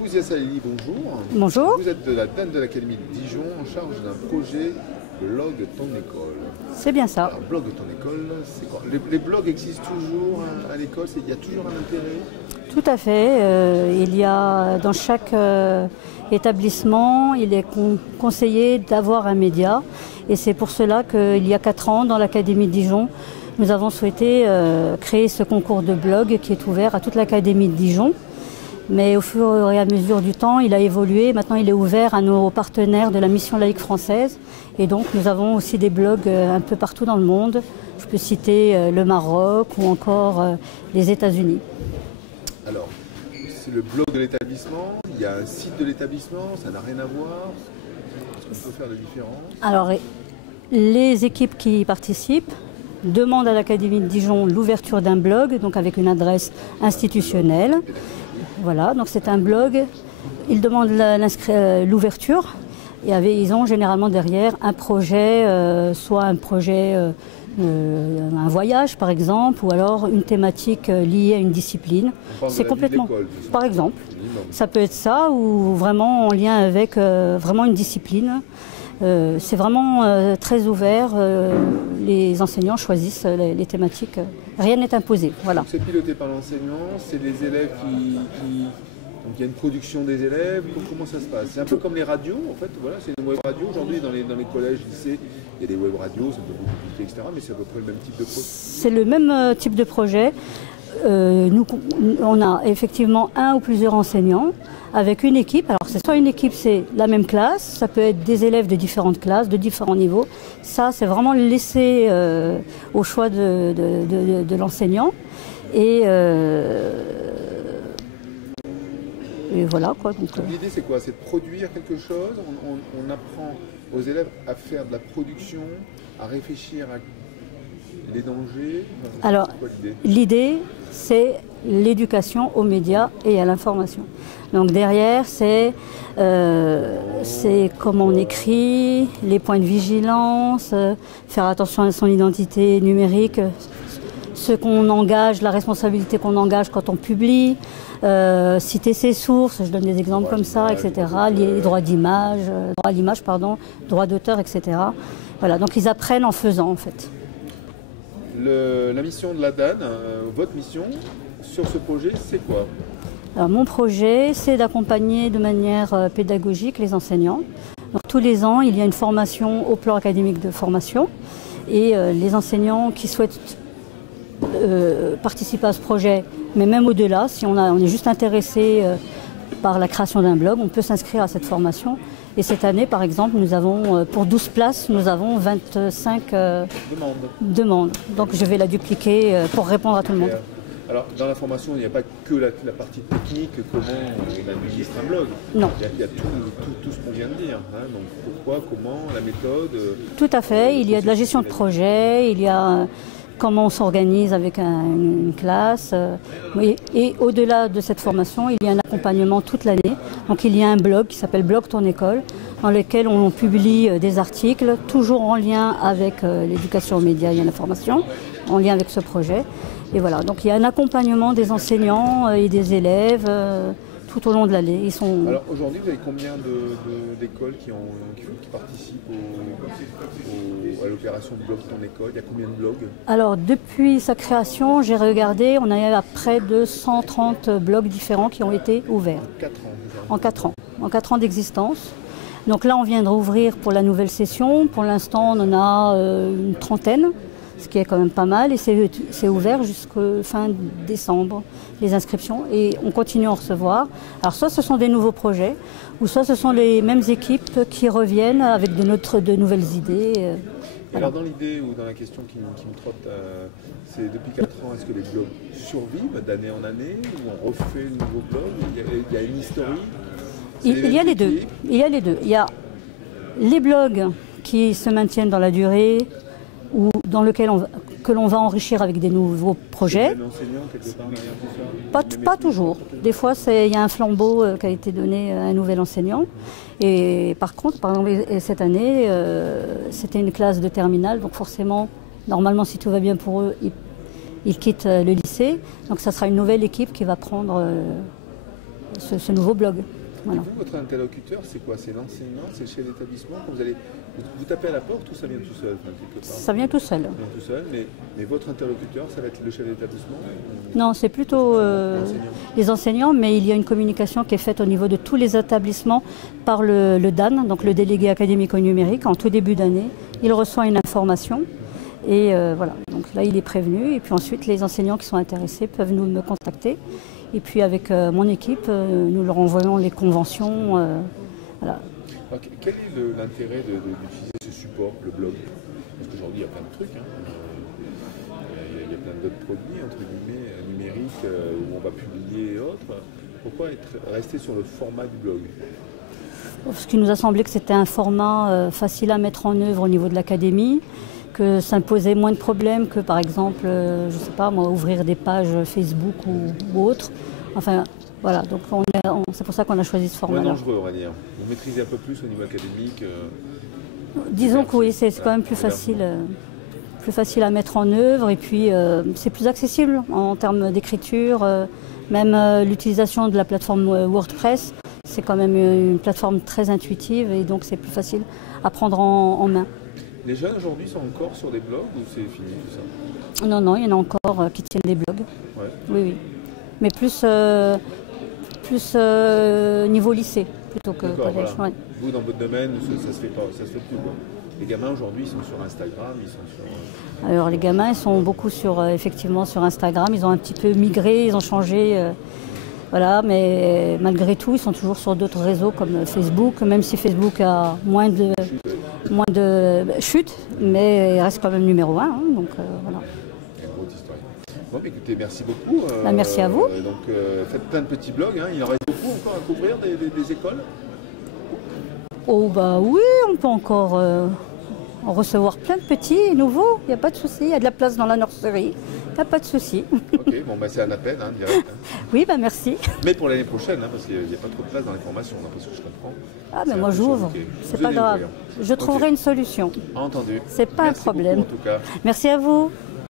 Fouzia Salili, bonjour. Bonjour. Vous êtes de la DAN de l'Académie de Dijon en charge d'un projet Blog ton école. C'est bien ça. Alors, Blog ton école, c'est quoi? Les blogs existent toujours à l'école, il y a toujours un intérêt? Tout à fait. Il y a dans chaque établissement, il est conseillé d'avoir un média. Et c'est pour cela qu'il y a 4 ans, dans l'Académie de Dijon, nous avons souhaité créer ce concours de blog qui est ouvert à toute l'Académie de Dijon. Mais au fur et à mesure du temps, il a évolué. Maintenant, il est ouvert à nos partenaires de la Mission laïque française. Et donc, nous avons aussi des blogs un peu partout dans le monde. Je peux citer le Maroc ou encore les États-Unis. Alors, c'est le blog de l'établissement, il y a un site de l'établissement, ça n'a rien à voir. Est-ce qu'on peut faire de différence? Alors, les équipes qui y participent demandent à l'Académie de Dijon l'ouverture d'un blog, donc avec une adresse institutionnelle. Voilà, donc c'est un blog. Ils demandent l'ouverture et ils ont généralement derrière un projet, soit un projet, un voyage par exemple, ou alors une thématique liée à une discipline. C'est complètement, par exemple, ça peut être ça ou vraiment en lien avec vraiment une discipline. C'est vraiment très ouvert. Les enseignants choisissent les thématiques. Rien n'est imposé. Voilà. C'est piloté par l'enseignant, c'est des élèves donc il y a une production des élèves. Comment ça se passe? C'est un peu comme les radios, en fait. Voilà, c'est une web radio. Aujourd'hui, dans les collèges, lycées, il y a des web radios, c'est un peu plus compliqué, etc. Mais c'est à peu près le même type de projet. C'est le même type de projet. On a effectivement un ou plusieurs enseignants avec une équipe. Alors c'est soit une équipe, c'est la même classe, ça peut être des élèves de différentes classes, de différents niveaux. Ça, c'est vraiment laissé au choix de l'enseignant. Et voilà quoi. L'idée c'est quoi? C'est de produire quelque chose. On apprend aux élèves à faire de la production, à réfléchir à les dangers. Alors, l'idée, c'est l'éducation aux médias et à l'information. Donc derrière, c'est comment on écrit, les points de vigilance, faire attention à son identité numérique, ce qu'on engage, la responsabilité qu'on engage quand on publie, citer ses sources, je donne des exemples comme ça, etc. Les droits d'image, droit à l'image, pardon, droits d'auteur, etc. Voilà, donc ils apprennent en faisant en fait. La mission de la DAN, votre mission sur ce projet, c'est quoi? Alors, mon projet, c'est d'accompagner de manière pédagogique les enseignants. Donc, tous les ans, il y a une formation au plan académique de formation. Et les enseignants qui souhaitent participer à ce projet, mais même au-delà, si on est juste intéressé par la création d'un blog, on peut s'inscrire à cette formation. Et cette année, par exemple, nous avons, pour 12 places, nous avons 25 demandes. Donc je vais la dupliquer pour répondre à tout le monde. Alors, dans la formation, il n'y a pas que la partie technique, comment on administre un blog. Non. Il y a tout ce qu'on vient de dire. Hein. Donc pourquoi, comment, la méthode. Tout à fait. Il y a de la gestion de projet, il y a comment on s'organise avec une classe. Et au-delà de cette formation, il y a un accompagnement toute l'année. Donc il y a un blog qui s'appelle Blog ton école, dans lequel on publie des articles, toujours en lien avec l'éducation aux médias et à l'information, en lien avec ce projet. Et voilà, donc il y a un accompagnement des enseignants et des élèves tout au long de l'année. Alors aujourd'hui, vous avez combien d'écoles qui participent à l'opération Blog ton école? Il y a combien de blogs? Alors depuis sa création, j'ai regardé, on a à près de 130 blogs différents qui ont été ouverts. En 4 ans. En 4 ans d'existence. Donc là, on vient de rouvrir pour la nouvelle session. Pour l'instant, on en a une trentaine, ce qui est quand même pas mal. Et c'est ouvert jusqu'à fin décembre, les inscriptions. Et on continue à en recevoir. Alors soit ce sont des nouveaux projets, ou soit ce sont les mêmes équipes qui reviennent avec de nouvelles idées. Voilà. Alors dans l'idée ou dans la question qui me trotte, c'est depuis 4 ans, est-ce que les blogs survivent d'année en année, ou on refait de nouveaux blogs? Il y a une historie? Il y a les deux. Il y a les deux. Il y a les blogs qui se maintiennent dans la durée, ou dans lequel que l'on va enrichir avec des nouveaux projets. Pas toujours. Des fois, il y a un flambeau qui a été donné à un nouvel enseignant. Et par contre, par exemple, cette année, c'était une classe de terminale, donc forcément, normalement, si tout va bien pour eux, ils quittent le lycée. Donc ça sera une nouvelle équipe qui va prendre ce nouveau blog. Voilà. Et vous, votre interlocuteur, c'est quoi? C'est l'enseignant, c'est le chef d'établissement? Quand vous tapez à la porte ou ça vient tout seul, enfin, quelque part? Ça vient tout seul. Ça vient tout seul, mais votre interlocuteur, ça va être le chef d'établissement? Non, c'est plutôt les enseignants, mais il y a une communication qui est faite au niveau de tous les établissements par le DAN, donc le délégué académico-numérique, en tout début d'année. Il reçoit une information et voilà. Donc là, il est prévenu et puis ensuite, les enseignants qui sont intéressés peuvent me contacter. Et puis avec mon équipe, nous leur envoyons les conventions. Voilà. Alors, quel est l'intérêt d'utiliser ce support, le blog? Parce qu'aujourd'hui, il y a plein de trucs. Hein. Il y a plein d'autres produits, entre guillemets, numériques, où on va publier et autres. Pourquoi rester sur le format du blog? Parce qu'il nous a semblé que c'était un format facile à mettre en œuvre au niveau de l'académie, que ça imposait moins de problèmes que par exemple, je ne sais pas moi, ouvrir des pages Facebook ou autres. Enfin voilà, donc c'est pour ça qu'on a choisi ce format-là. Moins dangereux, on va dire. Vous maîtrisez un peu plus au niveau académique. Disons que oui, c'est quand même plus facile à mettre en œuvre et puis c'est plus accessible en termes d'écriture. Même l'utilisation de la plateforme WordPress, c'est quand même une plateforme très intuitive et donc c'est plus facile à prendre en main. Les jeunes aujourd'hui sont encore sur des blogs ou c'est fini tout ça? Non, il y en a encore qui tiennent des blogs. Ouais. Oui. Mais plus niveau lycée plutôt que collège. Voilà. Ouais. Vous, dans votre domaine, ça se fait pas, ça se fait plus. Quoi. Les gamins aujourd'hui, ils sont sur Instagram, ils sont sur... Alors les gamins, ils sont beaucoup effectivement sur Instagram. Ils ont un petit peu migré, ils ont changé. Voilà, mais malgré tout, ils sont toujours sur d'autres réseaux comme Facebook, même si Facebook a moins de chutes, mais il reste quand même numéro 1. Hein, donc voilà. Bon, écoutez, merci beaucoup. Merci à vous. Donc, faites plein de petits blogs. Hein. Il en reste beaucoup encore à couvrir des écoles? Oh, bah oui, on peut encore en recevoir plein de petits et nouveaux. Il n'y a pas de souci. Il y a de la place dans la nurserie. Il n'y a pas de souci. Ok, bon, bah, c'est un appel, hein, direct. Hein. Oui, bah merci. Mais pour l'année prochaine, hein, parce qu'il n'y a pas trop de place dans les formations, parce que je comprends. Ah, mais moi j'ouvre. C'est pas grave. Je trouverai une solution. Entendu. C'est pas un problème. Beaucoup, en tout cas. Merci à vous.